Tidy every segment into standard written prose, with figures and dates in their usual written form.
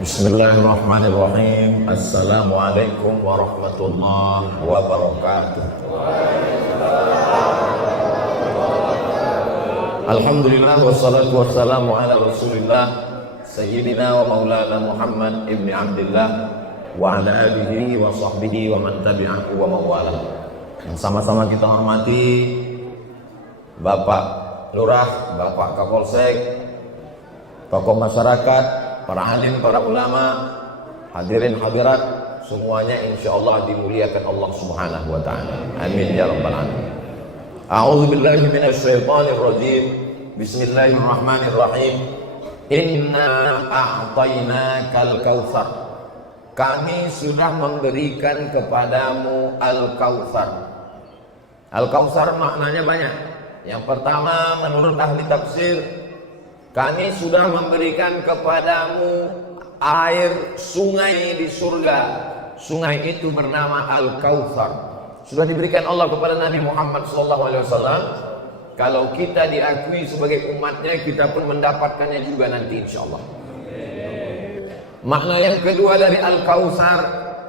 Bismillahirrahmanirrahim. Assalamualaikum warahmatullahi wabarakatuh. Alhamdulillah wassalatu wassalamu ala Rasulillah Sayyidina wa maulana Muhammad ibni Abdillah wa ala alihi wa sahbihi wa man tabi'ahu wa mawala. Yang sama-sama kita hormati Bapak Lurah, Bapak Kapolsek, tokoh masyarakat, para alim, para ulama, hadirin hadirat, semuanya insyaallah dimuliakan Allah Subhanahu wa taala. Amin ya rabbal alamin. A'udzu billahi minasyaitonir rajim. Bismillahirrahmanirrahim. Inna a'tainakal kautsar. Kami sudah memberikan kepadamu al-kautsar. Al-kautsar maknanya banyak. Yang pertama menurut ahli tafsir, kami sudah memberikan kepadamu air sungai di surga. Sungai itu bernama Al-Kautsar. Sudah diberikan Allah kepada Nabi Muhammad SAW. Kalau kita diakui sebagai umatnya, kita pun mendapatkannya juga nanti insyaallah. Makna yang kedua dari Al-Kautsar,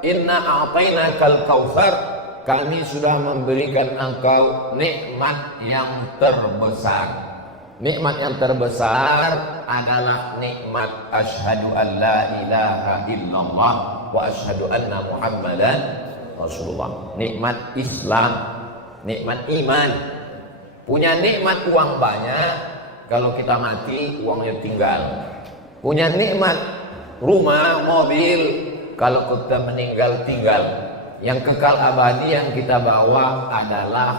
inna a'tainakal kautsar. Kami sudah memberikan engkau nikmat yang terbesar. Nikmat yang terbesar adalah nikmat asyhadu an la ilaha illallah wa asyhadu anna Muhammadan Rasulullah. Nikmat Islam, nikmat iman. Punya nikmat uang banyak, kalau kita mati uangnya tinggal. Punya nikmat rumah, mobil, kalau kita meninggal tinggal. Yang kekal abadi yang kita bawa adalah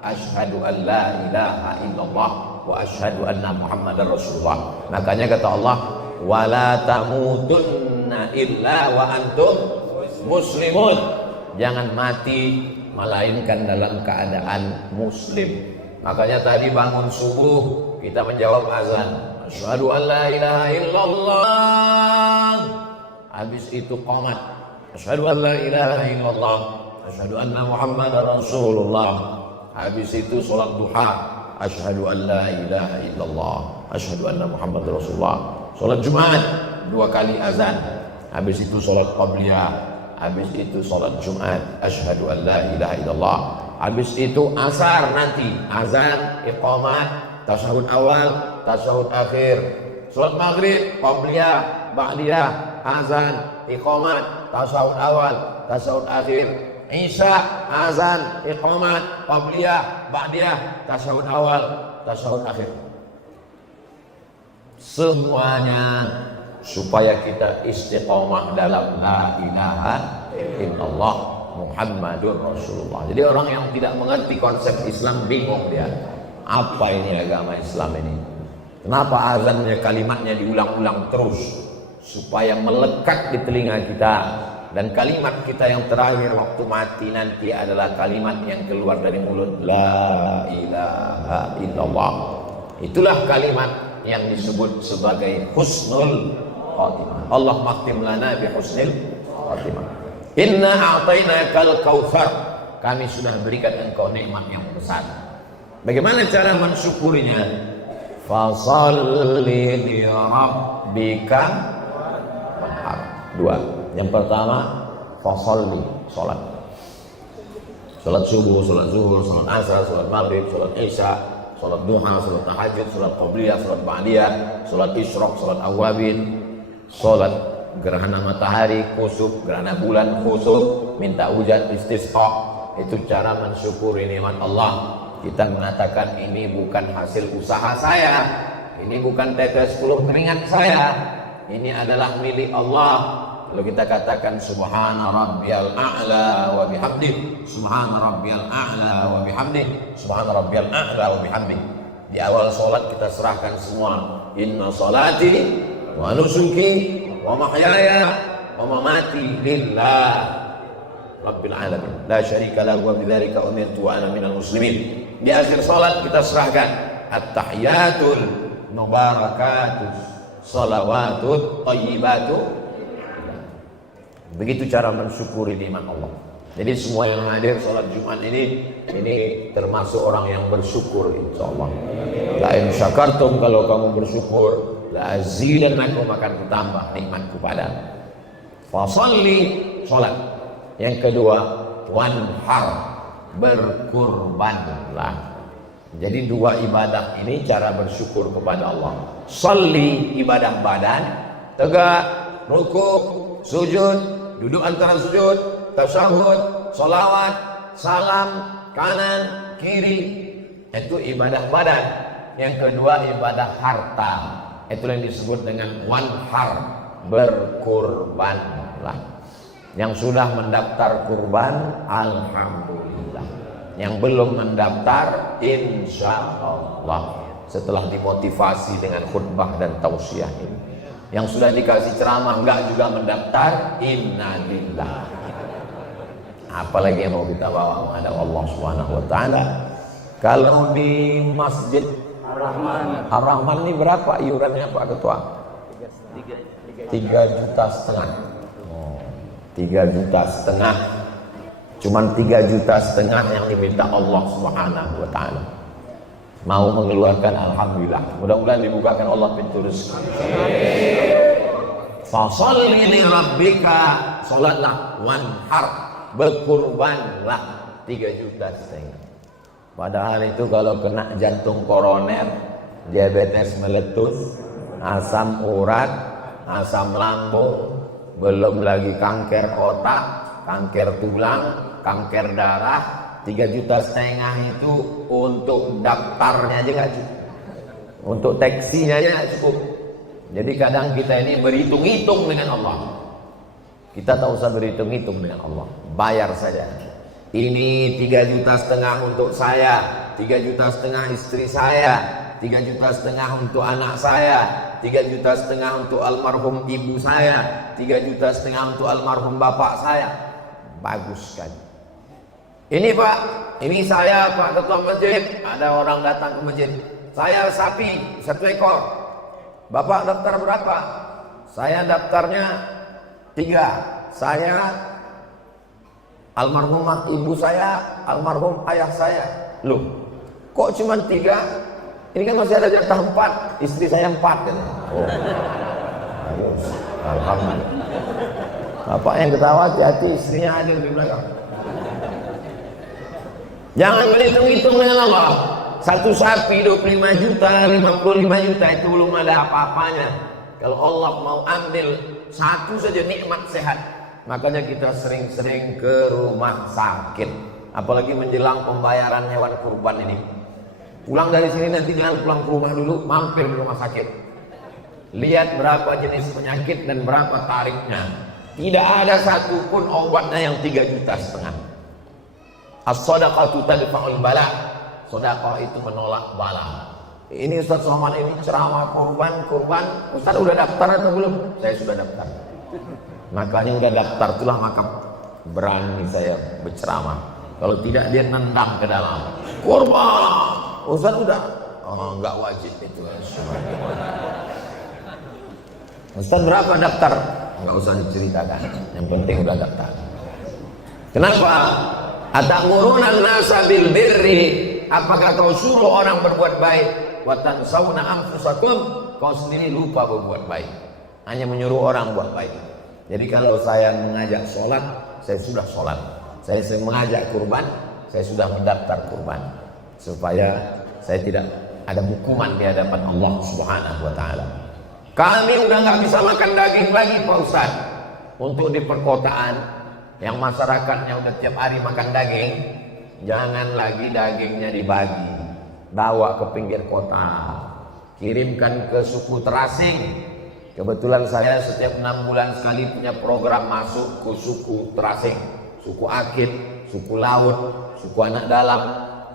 asyhadu an la ilaha illallah wa asyhadu anna Muhammadar Rasulullah. Makanya kata Allah, wala tamutunna illa wa antum muslimun. Jangan mati melainkan dalam keadaan muslim. Makanya tadi bangun subuh kita menjawab azan, asyhadu an la ilaha illallah. Habis itu qomat, asyhadu an la ilaha illallah, asyhadu anna Muhammadar Rasulullah. Habis itu sholat duha, asyhadu an la ilaha illallah, asyhadu anna Muhammadar Rasulullah. Sholat Jumat 2 kali azan. Habis itu sholat qabliyah. Habis itu sholat Jumat, asyhadu an la ilaha illallah. Habis itu asar nanti, azan, iqamat, tasyahud awal, tasyahud akhir. Sholat maghrib, qabliyah, ba'diyah, azan, iqamat, tasyahud awal, tasyahud akhir. Isya, azan, iqamat, qabliyah, ba'diyah, tasyahud awal, tasyahud akhir. Semuanya supaya kita istiqomah dalam la ilaha illallah Muhammadur Rasulullah. Jadi orang yang tidak mengerti konsep Islam bingung dia. Apa ini agama Islam ini? Kenapa azannya, kalimatnya diulang-ulang terus supaya melekat di telinga kita? Dan kalimat kita yang terakhir waktu mati nanti adalah kalimat yang keluar dari mulut, la ilaha illallah. Itulah kalimat yang disebut sebagai husnul khatimah. Allah maktim lana bi husnul khatimah. Inna a'tainakal kautsar. Kami sudah berikan engkau nikmat yang besar. Bagaimana cara mensyukurinya? Fasholli li rabbika wanhar. 2. Yang pertama, fasholli, sholat. Sholat subuh, sholat zuhur, sholat asar, sholat maghrib, sholat isya, sholat duha, sholat tahajud, sholat qabliyah, sholat ba'diyah, sholat isyraq, sholat awabin, sholat gerhana matahari, khusuf, gerhana bulan, khusuf, minta hujan, istisqa. Itu cara mensyukuri nikmat Allah. Kita mengatakan ini bukan hasil usaha saya, ini bukan tetes puluh keringat saya, ini adalah milik Allah. Lalu kita katakan subhana rabbiyal a'la wa bihamdih, subhana rabbiyal a'la wa bihamdih, subhana rabbiyal a'la wa bihamdih. Di awal sholat kita serahkan semua, inna salati wa nusuki wa mahyaya wa mamati lillah rabbil alamin la syarika lahu wa bidzalika umirtu wa ana minal muslimin. Di akhir salat kita serahkan at-tahiyatul mubarakatus shalawatut thayyibatu. Begitu cara mensyukuri nikmat Allah. Jadi semua yang hadir salat Jumat ini termasuk orang yang bersyukur insyaallah. La in syakartum, kalau kamu bersyukur, la azidannakum, akan bertambah nikmatku padamu. Fasalli, salat. Yang kedua, wanhar, berkurbanlah. Jadi dua ibadah ini cara bersyukur kepada Allah. Salli, ibadah badan, tegak, rukuk, sujud, duduk antara sujud, tasyahud, salawat, salam, kanan, kiri, itu ibadah badan. Yang kedua ibadah harta, itu yang disebut dengan wanhar, berkurbanlah. Yang sudah mendaftar kurban, alhamdulillah. Yang belum mendaftar, insya Allah setelah dimotivasi dengan khutbah dan tausiah ini. Yang sudah dikasih ceramah enggak juga mendaftar, innalillah. Apalagi yang mau kita bawa menghadap Allah Subhanahu wa taala. Kalau di Masjid Ar-Rahman ini berapa iurannya Pak Ketua? 3,5 juta. 3,5 juta. Cuman 3,5 juta yang diminta Allah Subhanahu wa taala. Mau mengeluarkan, alhamdulillah. Mudah-mudahan dibukakan Allah pintu rezeki. Fasholli li rabbika, salatlah, wanhar, berkurbanlah, 3,5 juta. Padahal itu kalau kena jantung koroner, diabetes meletus, asam urat, asam lambung, belum lagi kanker otak, kanker tulang, kanker darah, 3,5 juta itu untuk daftarnya aja nggak cukup, untuk teksinya aja nggak cukup. Jadi kadang kita ini berhitung-hitung dengan Allah. Kita tak usah berhitung-hitung dengan Allah, bayar saja. Ini 3,5 juta untuk saya, 3,5 juta istri saya, 3,5 juta untuk anak saya, 3,5 juta untuk almarhum ibu saya, 3,5 juta untuk almarhum bapak saya. Bagus kan? Ini Pak, ini saya Pak Ketua Masjid. Ada orang datang ke masjid, saya sapi 1 ekor. Bapak daftar berapa? Saya daftarnya 3. Saya, almarhumah ibu saya, almarhum ayah saya. Loh, kok cuma 3? Ini kan masih ada jatah 4. Istri saya 4 kan? Oh, alhamdulillah. Bapak yang ketawa, hati-hati, istrinya hadir di belakang. Jangan berhitung-hitung dengan Allah. Satu sapi 25 juta, 55 juta itu belum ada apa-apanya. Kalau Allah mau ambil satu saja nikmat sehat, makanya kita sering-sering ke rumah sakit. Apalagi menjelang pembayaran hewan kurban ini. Pulang dari sini nanti jangan pulang ke rumah dulu, mampir di rumah sakit. Lihat berapa jenis penyakit dan berapa tarifnya. Tidak ada satupun obatnya yang 3,5 juta. As-shadaqatu tadfa'ul bala. Sedekah itu menolak bala. Ini Ustaz Somad ini ceramah kurban. Ustaz udah daftar atau belum? Saya sudah daftar. Makanya udah daftar itulah maka berani saya berceramah. Kalau tidak dia nendang ke dalam. Kurban. Ustaz udah. Oh, enggak wajib itu. Ustaz berapa daftar? Enggak usah diceritakan. Yang penting udah daftar. Kenapa? Atamuruna an-nasa bil birri, apakah kau suruh orang berbuat baik, wa tansawna anfusakum, kau sendiri lupa berbuat baik. Hanya menyuruh orang buat baik. Jadi kalau saya mengajak sholat, saya sudah sholat. Saya mengajak kurban, saya sudah mendaftar kurban. Supaya saya tidak ada hukuman di hadapan Allah Subhanahu wa taala. Kami udah nggak bisa makan daging lagi Pak Ustaz. Untuk di perkotaan yang masyarakatnya udah tiap hari makan daging, jangan lagi dagingnya dibagi, bawa ke pinggir kota, kirimkan ke suku terasing. Kebetulan saya setiap 6 bulan sekali punya program masuk ke suku terasing, suku Akit, suku Laut, suku Anak Dalam,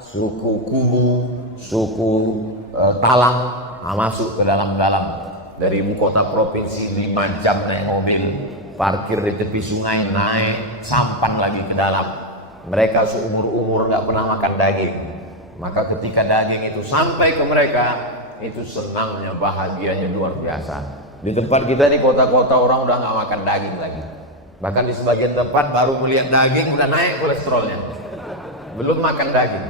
suku Kubu, suku Talang, masuk ke dalam dari ibu kota provinsi 5 jam naik mobil parkir di tepi sungai, naik sampan lagi ke dalam. Mereka seumur-umur nggak pernah makan daging. Maka ketika daging itu sampai ke mereka, itu senangnya, bahagianya luar biasa. Di tempat kita di kota-kota orang udah nggak makan daging lagi. Bahkan di sebagian tempat baru melihat daging udah naik kolesterolnya. Belum makan daging.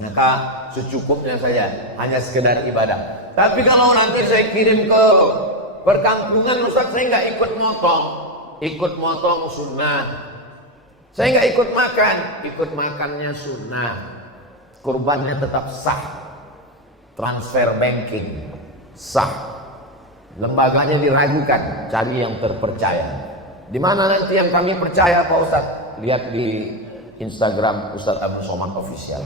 Maka secukupnya saja, hanya sekedar ibadah. Tapi kalau nanti saya kirim ke perkampungan, Ustaz, saya nggak ikut motong sunnah. Saya nggak ikut makannya sunnah. Kurbannya tetap sah. Transfer banking sah. Lembaganya diragukan, cari yang terpercaya. Di mana nanti yang kami percaya Pak Ustaz? Lihat di Instagram Ustaz Abdul Somad Official.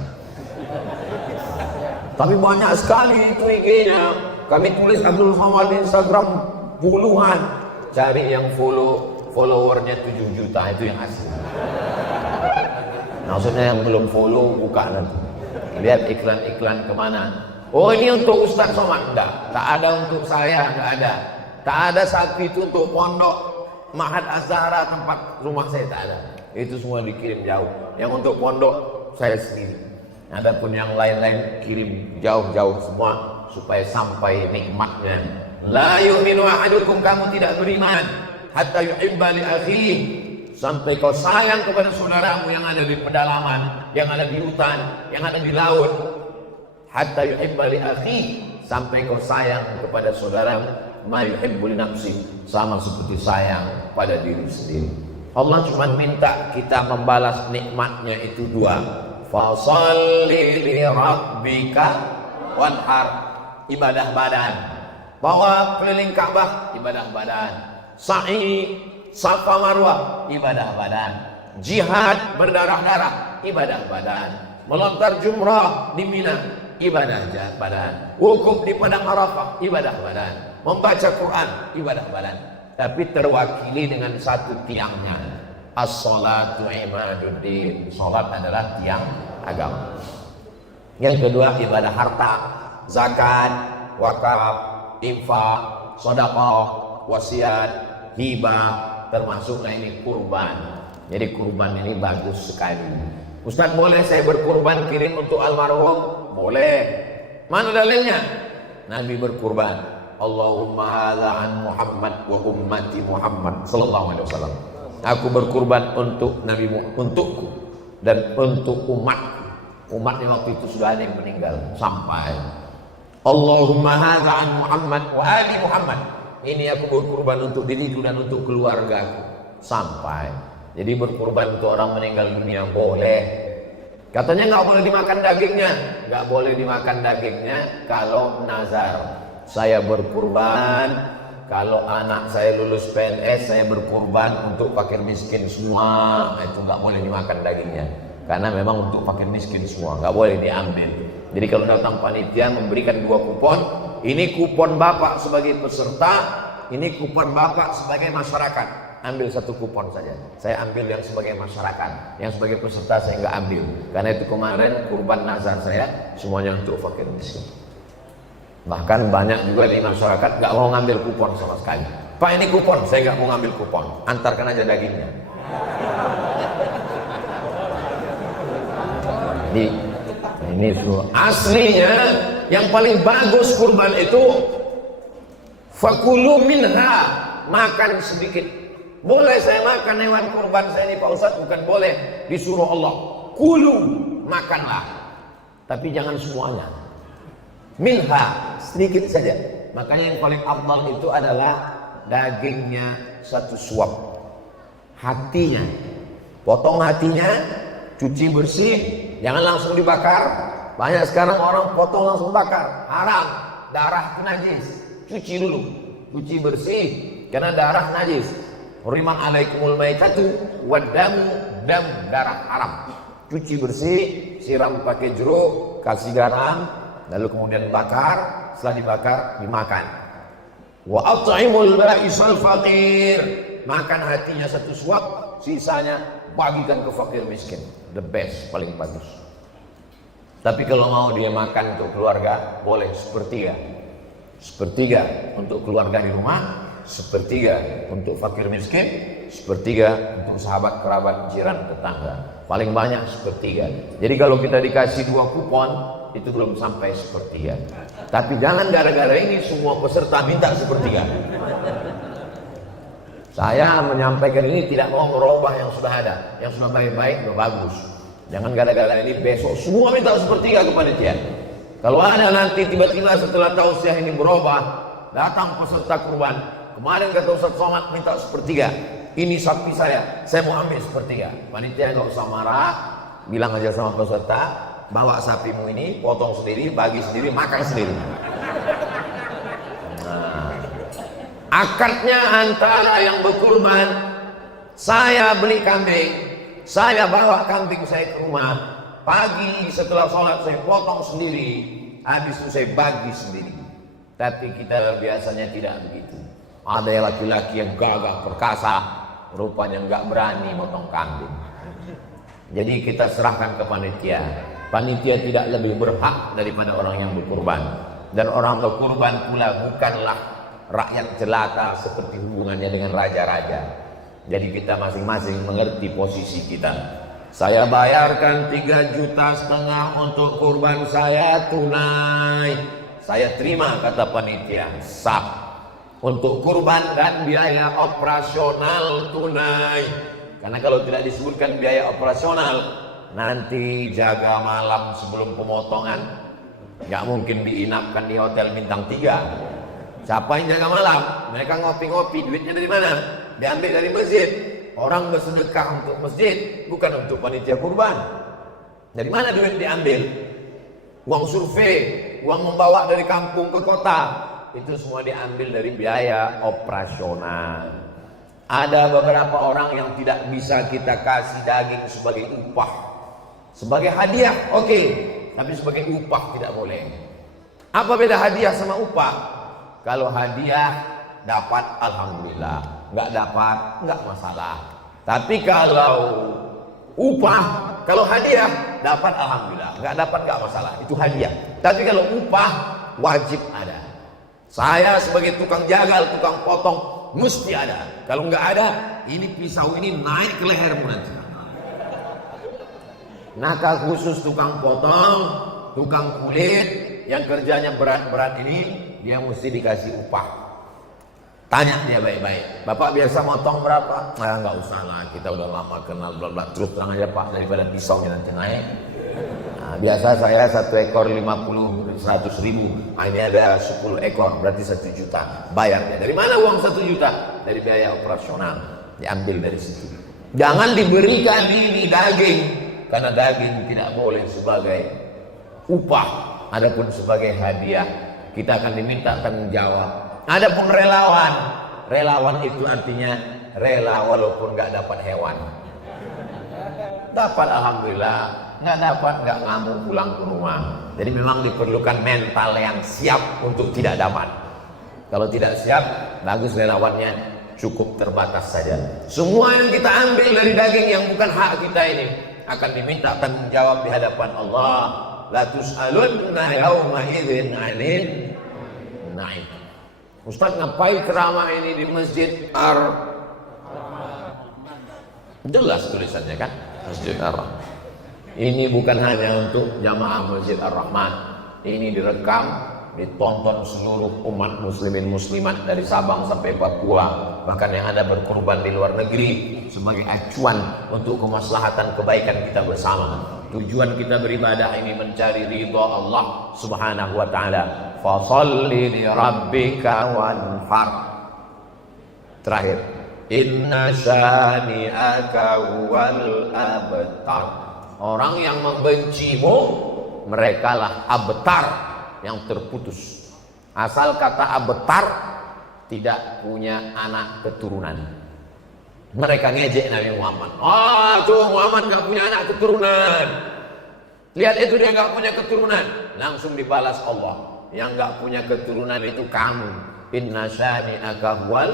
Tapi banyak sekali itu IG-nya. Kami tulis Abdul Somad di Instagram puluhan. Cari yang followernya 7 juta, itu yang asli. Maksudnya yang belum follow buka nanti. Lihat iklan-iklan kemana. Oh, ini untuk Ustaz Somad? Enggak. Tak ada untuk saya, enggak ada. Tak ada sapi itu untuk pondok Mahat Azhara, tempat rumah saya, tak ada. Itu semua dikirim jauh. Yang untuk pondok saya sendiri. Adapun yang lain-lain kirim jauh-jauh semua supaya sampai nikmatnya. La yu'minu ahadukum, kamu tidak beriman hatta yuhibba li akhihi, sampai kau sayang kepada saudaramu yang ada di pedalaman, yang ada di hutan, yang ada di laut. Hatta yuhibba li akhihi, sampai kau sayang kepada saudaramu ma yuhibbu li nafsi, sama seperti sayang pada diri sendiri. Allah cuma minta kita membalas nikmatnya itu dua. Fasalli li rabbika wanhar, ibadah badan. Bawa keliling Ka'bah, ibadah badan. Sa'i Safa Marwah, ibadah badan. Jihad berdarah-darah, ibadah badan. Melontar jumrah di Mina, ibadah badan. Wukuf di padang Arafah, ibadah badan. Membaca Quran, ibadah badan. Tapi terwakili dengan satu tiangnya. As-salatu imaduddin, salat adalah tiang agama. Yang kedua ibadah harta, zakat, wakaf, infak, sedekah, wasiat, hibah, termasuklah ini kurban. Jadi kurban ini bagus sekali. Ustaz, boleh saya berkurban kirim untuk almarhum? Boleh. Mana dalilnya? Nabi berkurban. Allahumma hadza an Muhammad wa ummati Muhammad sallallahu alaihi wasallam. Aku berkurban untuk Nabi, untukku dan untuk umatku. Umatnya waktu itu sudah ada yang meninggal sampai. Allahumma hadza an Muhammad wa ali Muhammad. Ini aku berkurban untuk diriku dan untuk keluargaku sampai. Jadi berkurban untuk orang meninggal dunia boleh. Katanya nggak boleh dimakan dagingnya. Nggak boleh dimakan dagingnya kalau nazar. Saya berkurban. Kalau anak saya lulus PNS, saya berkurban untuk fakir miskin semua. Itu nggak boleh dimakan dagingnya, karena memang untuk fakir miskin semua, nggak boleh diambil. Jadi kalau datang panitia memberikan 2 kupon, ini kupon bapak sebagai peserta, ini kupon bapak sebagai masyarakat. Ambil 1 kupon saja. Saya ambil yang sebagai masyarakat, yang sebagai peserta saya nggak ambil, karena itu kemarin kurban nazar saya semuanya untuk fakir miskin. Bahkan banyak juga di masyarakat nggak mau ngambil kupon sama sekali. Pak, ini kupon, saya nggak mau ngambil kupon, antarkan aja dagingnya. Ini semua aslinya yang paling bagus kurban itu fakulu minha, makan sedikit. Boleh saya makan hewan kurban saya ini Pak Ustaz? Bukan boleh, disuruh Allah kulu, makanlah, tapi jangan semuanya. Minha, sedikit saja. Makanya yang paling afdal itu adalah dagingnya 1 suap, hatinya potong hatinya, cuci bersih, jangan langsung dibakar. Banyak sekarang orang potong langsung bakar, haram, darah najis. Cuci dulu, cuci bersih, karena darah najis. Huriman alaikumul maitatu wadamu, dam, darah haram. Cuci bersih, siram pakai jeruk, kasih garam, lalu kemudian bakar. Setelah dibakar dimakan. Wa at'imul ba'isal faqir, makan hatinya 1 suap, sisanya bagikan ke fakir miskin. The best, paling bagus. Tapi kalau mau dia makan untuk keluarga, boleh sepertiga. Sepertiga untuk keluarga di rumah, sepertiga untuk fakir miskin, sepertiga untuk sahabat kerabat jiran tetangga, paling banyak sepertiga. Jadi kalau kita dikasih 2 kupon itu belum sampai sepertiga. Tapi jangan gara-gara ini semua peserta minta sepertiga. Saya menyampaikan ini tidak mau merubah yang sudah ada, yang sudah baik-baik, sudah bagus. Jangan gara-gara ini besok semua minta sepertiga ke panitia. Kalau ada nanti tiba-tiba setelah tausiah ini berubah, datang peserta kurban, kemarin kata Ustaz Somad minta sepertiga, ini sapi saya mau ambil sepertiga. Panitia nggak usah marah, bilang aja sama peserta, bawa sapimu ini, potong sendiri, bagi sendiri, makan sendiri. Nah, akadnya antara yang berkurban, saya beli kambing, saya bawa kambing saya ke rumah, pagi setelah sholat saya potong sendiri, habis itu saya bagi sendiri. Tapi kita biasanya tidak begitu. Ada laki-laki yang gagah perkasa, rupanya nggak berani motong kambing. Jadi kita serahkan ke panitia. Panitia tidak lebih berhak daripada orang yang berkurban. Dan orang berkurban pula bukanlah rakyat jelata seperti hubungannya dengan raja-raja. Jadi kita masing-masing mengerti posisi kita. Saya bayarkan 3,5 juta untuk kurban saya tunai. Saya terima kata panitia, sah. Untuk kurban dan biaya operasional tunai. Karena kalau tidak disebutkan biaya operasional, nanti jaga malam sebelum pemotongan nggak mungkin diinapkan di hotel bintang 3. Siapa yang jaga malam? Mereka ngopi-ngopi, duitnya dari mana? Diambil dari masjid. Orang bersedekah untuk masjid, bukan untuk panitia kurban. Dari mana duit diambil? Uang survei, uang membawa dari kampung ke kota, itu semua diambil dari biaya operasional. Ada beberapa orang yang tidak bisa kita kasih daging sebagai upah. Sebagai hadiah, oke. Tapi sebagai upah tidak boleh. Apa beda hadiah sama upah? Kalau hadiah dapat, alhamdulillah. Nggak dapat, nggak masalah. Tapi kalau upah, kalau hadiah dapat, alhamdulillah. Nggak dapat, nggak masalah. Itu hadiah. Tapi kalau upah, wajib ada. Saya sebagai tukang jagal, tukang potong, mesti ada. Kalau nggak ada, ini pisau ini naik ke lehermu nanti. Maka khusus tukang potong, tukang kulit yang kerjanya berat-berat ini, dia mesti dikasih upah. Tanya dia baik-baik, Bapak biasa motong berapa? Nah, nggak usah lah, kita udah lama kenal, bla bla. Terus terang aja Pak, daripada pisaunya nanti naik. Nah, biasa saya 1 ekor 50-100 ribu. Nah, ini ada 10 ekor, berarti 1 juta. Bayarnya dari mana uang 1 juta? Dari biaya operasional, diambil dari situ. Jangan diberikan ini daging, karena daging tidak boleh sebagai upah, adapun sebagai hadiah kita akan diminta tanggung jawab. Adapun relawan, relawan itu artinya rela walaupun nggak dapat hewan. Dapat alhamdulillah, nggak dapat nggak ngamuk pulang ke rumah. Jadi memang diperlukan mental yang siap untuk tidak dapat. Kalau tidak siap, bagus relawannya cukup terbatas saja. Semua yang kita ambil dari daging yang bukan hak kita ini akan diminta tanggung jawab di hadapan Allah. La tus'alunna yawma idzin 'anil na'im. Ustaz ngapain ceramah ini di Masjid Jelas tulisannya kan, Masjid Ar-Rahman. Ini bukan hanya untuk jamaah Masjid Ar-Rahman. Ini direkam, ditonton seluruh umat muslimin muslimat dari Sabang sampai Papua, bahkan yang ada berkorban di luar negeri, sebagai acuan untuk kemaslahatan kebaikan kita bersama. Tujuan kita beribadah ini mencari ridha Allah Subhanahu wa taala. Fasholli li rabbika wanhar. Terakhir, inna syani'aka wal abtar. Orang yang membencimu, merekalah abtar, yang terputus. Asal kata abtar, tidak punya anak keturunan. Mereka ngejek Nabi Muhammad. Tuh Muhammad gak punya anak keturunan. Lihat itu, dia gak punya keturunan. Langsung dibalas Allah, yang gak punya keturunan itu kamu. Inna syani'aka wal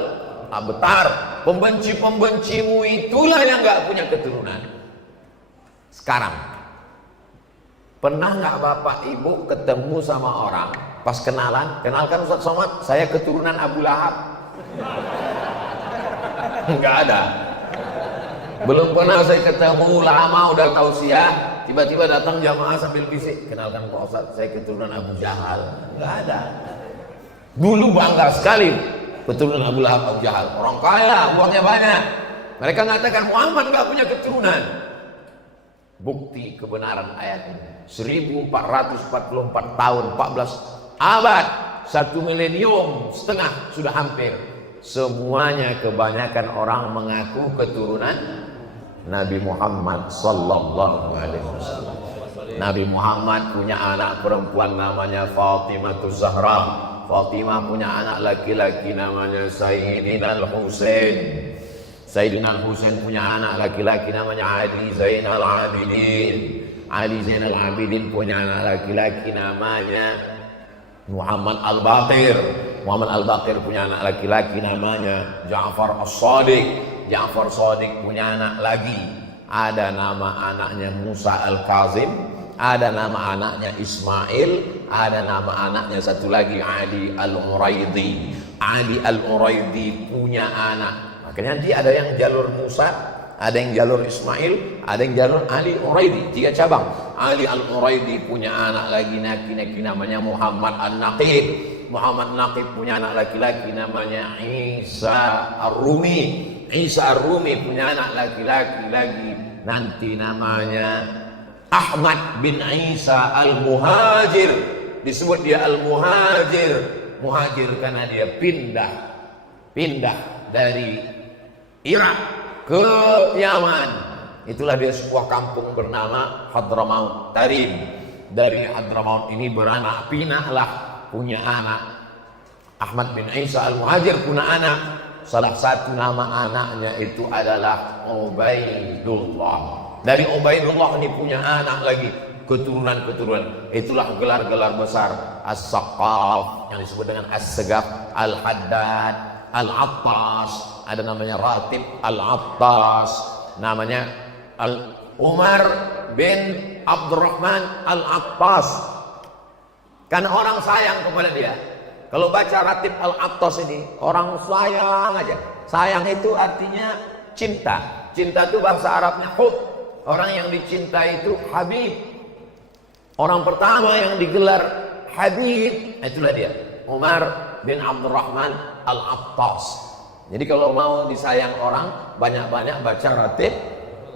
abtar. Pembenci-pembencimu itulah yang gak punya keturunan. Sekarang, pernah gak bapak ibu ketemu sama orang, pas kenalan, kenalkan Ustaz Somad, saya keturunan Abu Lahab. Enggak ada. Belum pernah saya ketemu lama udah tausiah, tiba-tiba datang jamaah sambil bisik, kenalkan Pak Ustaz, saya keturunan Abu Jahal. Enggak ada. Dulu bangga sekali keturunan Abu Lahab, Abu Jahal, orang kaya, uangnya banyak. Mereka mengatakan Muhammad enggak punya keturunan. Bukti kebenaran ayat ini 1444 tahun, 14 abad, 1 milenium setengah sudah hampir. Semuanya kebanyakan orang mengaku keturunan Nabi Muhammad sallallahu alaihi wasallam. Nabi Muhammad punya anak perempuan namanya Fatimah Zahra. Fatimah punya anak laki-laki namanya Sayyidina Al-Husain. Sayyidina Al-Husain punya anak laki-laki namanya Ali Zainal Abidin. Ali Zainal Abidin punya anak laki-laki namanya Muhammad Al-Baqir. Muhammad Al-Baqir punya anak laki-laki namanya Ja'far As-Sadiq. Ja'far As-Sadiq punya anak lagi. Ada nama anaknya Musa Al-Kazim, ada nama anaknya Ismail, ada nama anaknya satu lagi Ali Al-Uraidi. Ali Al-Uraidi punya anak. Makanya dia ada yang jalur Musa, ada yang jalur Ismail, ada yang jalur Ali Uraidi, 3 cabang. Ali Al-Uraidi punya anak lagi laki-laki namanya Muhammad An-Naqib. Muhammad Naqib punya anak laki-laki namanya Isa Ar-Rumi. Isa Ar-Rumi punya anak laki-laki lagi nanti namanya Ahmad bin Isa Al-Muhajir. Disebut dia Al-Muhajir. Muhajir karena dia pindah dari Irak ke Yaman. Itulah dia sebuah kampung bernama Hadramaut Tarim. Dari Hadramaut ini beranak pinahlah, punya anak. Ahmad bin Isa Al-Muhajir punya anak. Salah satu nama anaknya itu adalah Ubaidullah. Dari Ubaidullah ini punya anak lagi, keturunan-keturunan. Itulah gelar-gelar besar As-Saqaf yang disebut dengan As-Segaf, Al-Haddad, Al-Attas. Ada namanya Ratib Al-Attas, namanya Umar bin Abdurrahman Al-Attas. Karena orang sayang kepada dia. Kalau baca Ratib Al-Attas ini, orang sayang aja. Sayang itu artinya cinta. Cinta itu bahasa Arabnya hub. Orang yang dicinta itu Habib. Orang pertama yang digelar Habib, itulah dia, Umar bin Abdurrahman Al-Attas. Jadi kalau mau disayang orang, banyak-banyak baca Ratib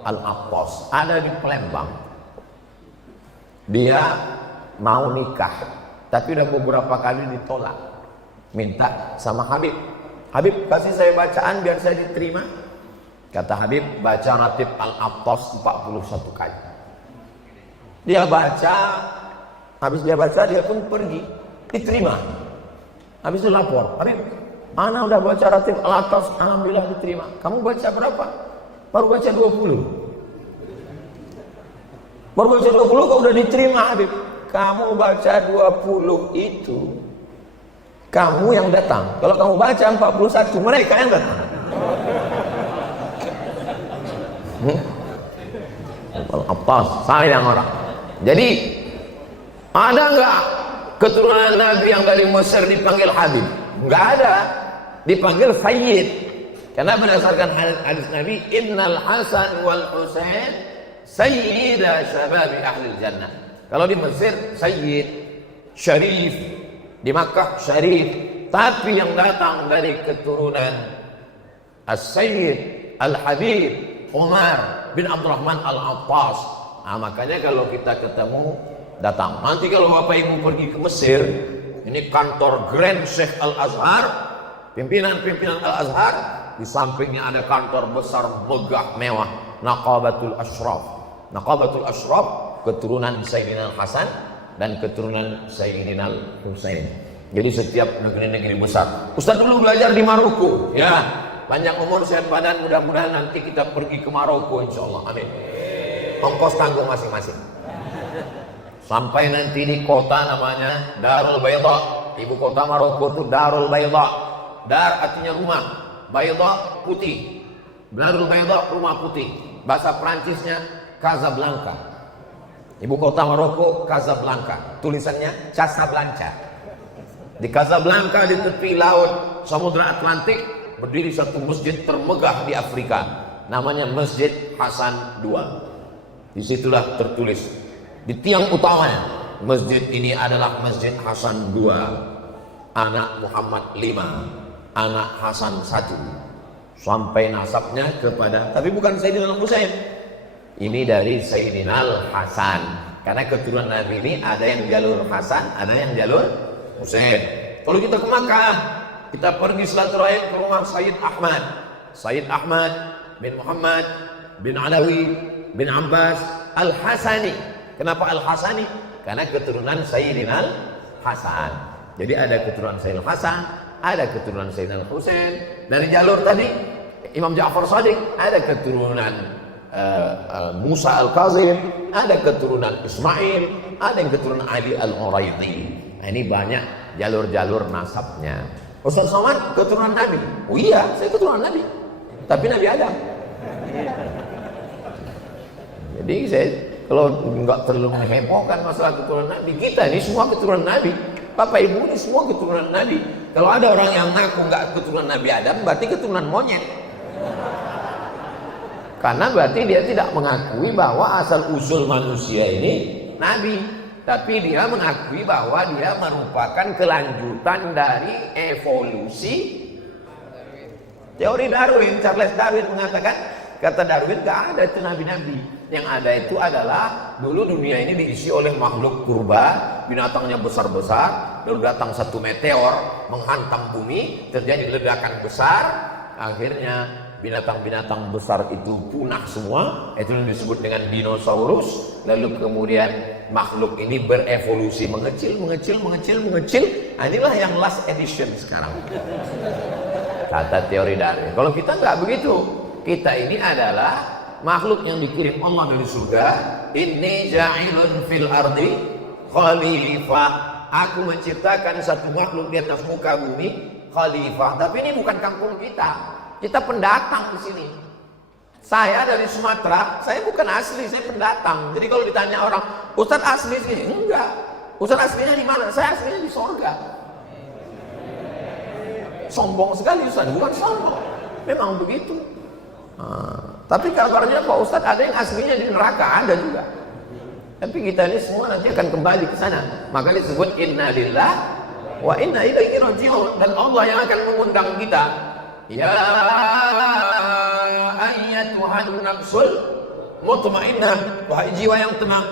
Al-Attas. Ada di Palembang. Dia mau nikah, tapi udah beberapa kali ditolak. Minta sama Habib, Habib kasih saya bacaan biar saya diterima. Kata Habib, baca Ratib Al-Attas 41 kali. Dia baca, habis dia baca dia pun pergi, diterima. Habis itu lapor, Habib, ana udah baca Ratib Al-Attas, alhamdulillah diterima. Kamu baca berapa? Baru baca 20. Baru baca 20 kok udah diterima Habib. Kamu baca 20 itu kamu yang datang. Kalau kamu baca 41 mereka yang datang. Al-Attas sayang orang. Jadi ada enggak keturunan Nabi yang dari Mesir dipanggil Habib? Enggak ada. Dipanggil Sayyid. Karena berdasarkan hadis Nabi, Innal Hasan wal Husain sayyida syababi ahli jannah. Kalau di Mesir Sayyid, Syarif, di Makkah Syarif, tapi yang datang dari keturunan As-Sayyid Al-Habib Umar bin Abdurrahman Al-Attas. Nah, makanya kalau kita ketemu datang. Nanti kalau Bapak Ibu pergi ke Mesir, ini kantor Grand Sheikh Al-Azhar, pimpinan-pimpinan Al-Azhar, di sampingnya ada kantor besar megah mewah, Naqabatul Ashraf. Naqabatul Ashraf keturunan Sayyidina Hasan dan keturunan Sayyidina Husain. Jadi setiap negeri-negeri besar. Ustaz dulu belajar di Maroko, ya. Panjang umur sehat badan, mudah-mudahan nanti kita pergi ke Maroko insyaallah. Amin. Ongkos tanggung masing-masing. Sampai nanti di kota namanya Darul Bayda. Ibu kota Maroko itu Darul Bayda. Dar artinya rumah, Bayda putih. Darul Bayda rumah putih. Bahasa Prancisnya Casablanca. Ibu kota Maroko Casablanca, tulisannya Casablanca. Di Casablanca, di tepi laut Samudra Atlantik, berdiri satu masjid termegah di Afrika, namanya Masjid Hasan II. Disitulah tertulis di tiang utamanya, masjid ini adalah Masjid Hasan II, anak Muhammad 5, anak Hasan 1, sampai nasabnya kepada, tapi bukan Sayyidina Husain, ini dari Sayyidina Hasan, karena keturunan Nabi ini ada yang jalur Hasan, ada yang jalur Husain. Kalau kita ke Makkah, kita pergi silaturahim ke rumah Sayyid Ahmad bin Muhammad bin Alawi bin Abbas Al-Hasani. Kenapa Al-Hasani? Karena keturunan Sayyidina Hasan. Jadi ada keturunan Sayyidina Hasan, ada keturunan Sayyidina Husain. Dari jalur tadi Imam Ja'far Shadiq, ada keturunan Musa Al-Kazim, ada keturunan Ismail, ada yang keturunan Ali Al-Uraidi. Nah, ini banyak jalur-jalur nasabnya. Ustaz Somad keturunan Nabi. Oh iya, saya keturunan Nabi, tapi Nabi Adam. Jadi saya kalau nggak terlalu menghebohkan masalah keturunan Nabi, kita ini semua keturunan Nabi. Bapak Ibu ini semua keturunan Nabi. Kalau ada orang yang ngaku nggak keturunan Nabi Adam, berarti keturunan monyet. Karena berarti dia tidak mengakui bahwa asal usul manusia ini Nabi. Tapi dia mengakui bahwa dia merupakan kelanjutan dari evolusi teori Darwin. Charles Darwin mengatakan, kata Darwin, gak ada itu nabi-nabi. Yang ada itu adalah dulu dunia ini diisi oleh makhluk purba, binatangnya besar-besar, lalu datang satu meteor menghantam bumi, terjadi ledakan besar, akhirnya binatang-binatang besar itu punah semua, itu yang disebut dengan dinosaurus. Lalu kemudian makhluk ini berevolusi, mengecil. Nah, inilah yang last edition sekarang, kata teori Darwin. Kalau kita nggak begitu, kita ini adalah makhluk yang dikirim Allah dari surga. Inni ja'ilun fil ardi khalifah, aku menciptakan satu makhluk di atas muka bumi, khalifah. Tapi ini bukan kampung kita. Kita pendatang di sini. Saya dari Sumatera, saya bukan asli, saya pendatang. Jadi kalau ditanya orang, Ustaz asli sih? Enggak. Ustaz aslinya di mana? Saya aslinya di sorga. Sombong sekali Ustaz, bukan sombong. Memang begitu. Tapi kabarnya Pak Ustaz ada yang aslinya di neraka, ada juga. Tapi kita ini semua nanti akan kembali ke sana. Maka disebut inna lillah wa inna ilaihi raji'un, dan Allah yang akan mengundang kita. Ya ayyatuhan nafsul mutmainnah, wahai jiwa yang tenang,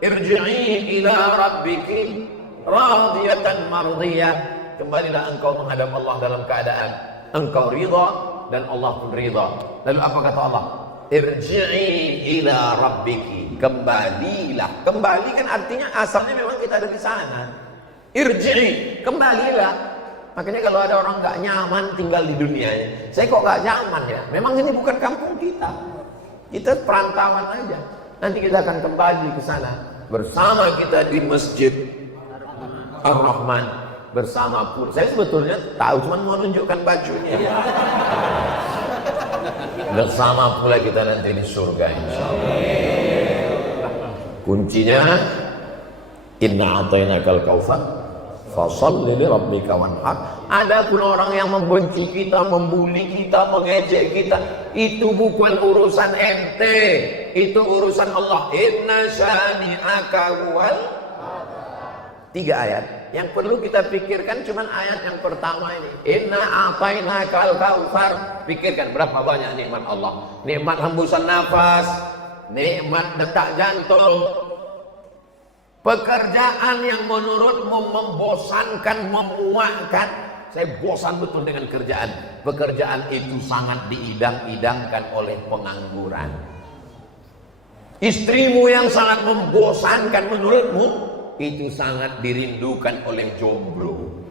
irji'i ila rabbiki radiyatan mardiyah, kembalilah engkau menghadap Allah dalam keadaan engkau ridha dan Allah pun ridha. Lalu apa kata Allah? Irji'i ila rabbiki, kembalilah. Kembali kan artinya asalnya memang kita ada di sana. Irji'i, kembalilah. Makanya kalau ada orang nggak nyaman tinggal di dunia ini, saya kok nggak nyaman ya? Memang ini bukan kampung kita. Kita perantauan aja. Nanti kita akan kembali ke sana bersama kita di Masjid Ar-Rahman bersama pun. Saya sebetulnya tahu, cuma mau menunjukkan bajunya. Bersama pula kita nanti di surga, insyaallah. Kuncinya inna atainakal kautsar fasholli li rabbika wanhar. Adapun orang yang membenci kita, membuli kita, mengejek kita, itu bukan urusan ente, itu urusan Allah. Inna syani'aka huwal. 3 ayat yang perlu kita pikirkan, cuman ayat yang pertama ini, inna a'tainakal kautsar. Pikirkan berapa banyak nikmat Allah, nikmat hembusan nafas, nikmat detak jantung, pekerjaan yang menurutmu membosankan, memuakkan. Saya bosan betul dengan kerjaan. Pekerjaan itu sangat diidam-idamkan oleh pengangguran. Istrimu yang sangat membosankan menurutmu, itu sangat dirindukan oleh jomblo.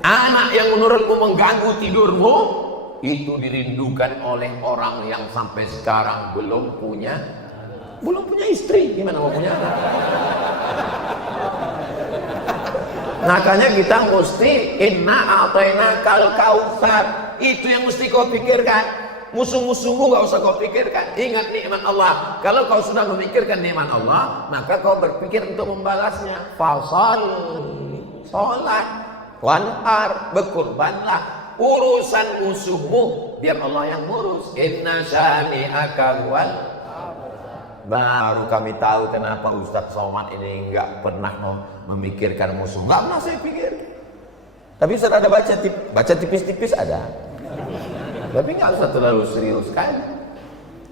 Anak yang menurutmu mengganggu tidurmu, itu dirindukan oleh orang yang sampai sekarang belum punya istri. Gimana mau punya anak? Makanya kita mesti inna a'tainakal kautsar. Itu yang mesti kau pikirkan. Musuh-musuhmu gak usah kau pikirkan. Ingat nikmat Allah. Kalau kau sudah memikirkan nikmat Allah, maka kau berpikir untuk membalasnya. Fasal sholat, wanhar, berkurbanlah. Urusan musuhmu biar Allah yang ngurus. Inna syani'aka wal. Baru kami tahu kenapa Ustadz Somad ini nggak pernah memikirkan musuh. Nggak pernah saya pikir. Tapi saya ada baca tipis-tipis ada. Tapi nggak usah terlalu serius kan.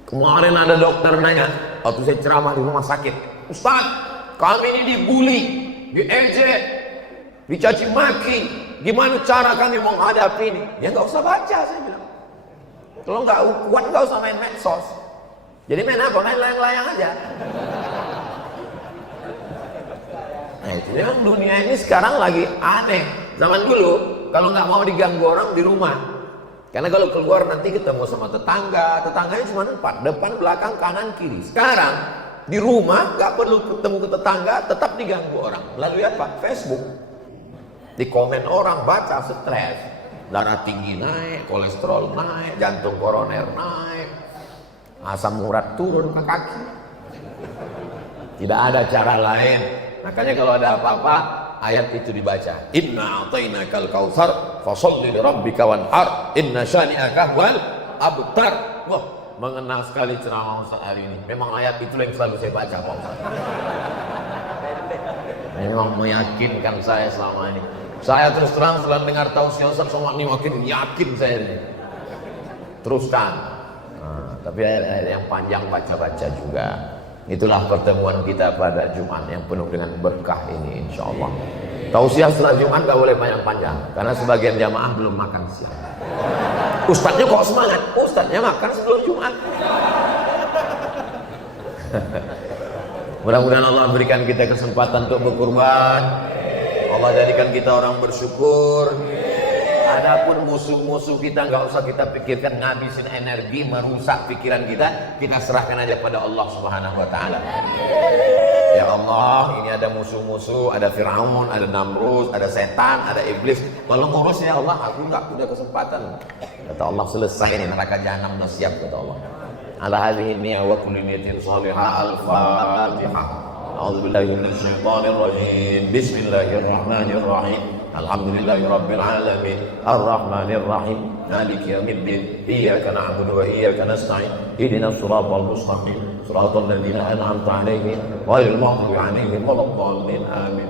Kemarin ada dokter nanya, waktu saya ceramah di rumah sakit, Ustadz, kami ini dibully, diejek, dicaci maki. Gimana cara kami menghadapi ini? Ya nggak usah baca, saya bilang. Kalau nggak kuat nggak usah main medsos. Jadi main apa? Main layang-layang aja. Nah, itu memang dunia ini sekarang lagi aneh. Zaman dulu kalau nggak mau diganggu orang di rumah. Karena kalau keluar nanti ketemu sama tetangga. Tetangganya cuma 4, depan, belakang, kanan, kiri. Sekarang di rumah nggak perlu ketemu ke tetangga, tetap diganggu orang. Melalui apa? Facebook. Di komen orang, baca, stres, darah tinggi naik, kolesterol naik, jantung koroner naik, asam urat turun ke kaki. Tidak ada cara lain. Makanya kalau ada apa-apa, ayat itu dibaca. Inna a'tainakal kautsar fasholli li rabbika wanhar inna syani'aka wal abtar. Wah, mengenal sekali ceramah Ustaz hari ini. Memang ayat itu yang selalu saya baca, Pak Ustaz. Memang meyakinkan saya selama ini. Saya terus terang setelah dengar tausiah Ustaz Somad ini makin yakin saya ini. Teruskan. Nah, tapi ayat yang panjang baca-baca juga. Itulah pertemuan kita pada Jumat yang penuh dengan berkah ini, insya Allah. Tausiah setelah Jumat gak boleh panjang-panjang, karena sebagian jamaah belum makan siang. Ustadznya kok semangat? Ustadznya makan sebelum Jumat. Mudah-mudahan Allah berikan kita kesempatan untuk berkurban. Allah jadikan kita orang bersyukur. Adapun musuh-musuh kita nggak usah kita pikirkan, ngabisin energi merusak pikiran kita. Kita serahkan aja pada Allah Subhanahu Wa Taala. Ya Allah, ini ada musuh-musuh, ada Firaun, ada Namrud, ada setan, ada iblis. Tolong urus ya Allah, aku nggak punya kesempatan. Kata Allah, selesai ini neraka jahanam udah siap, kata Allah. Ala hadhihi niyyah wa kulli niyatin shalihah. Al-Fatihah. A'udzubillahi minasyaitonir rajim. Bismillahirrahmanirrahim. Alhamdulillahi rabbil alamin. Arrahmanir rahim. Maliki yaumiddin. Iyyaka na'budu wa iyyaka nasta'in. Ihdinas siratal mustaqim. Siratal ladzina an'amta 'alaihim ghairil maghdubi 'alaihim waladdallin. Amin.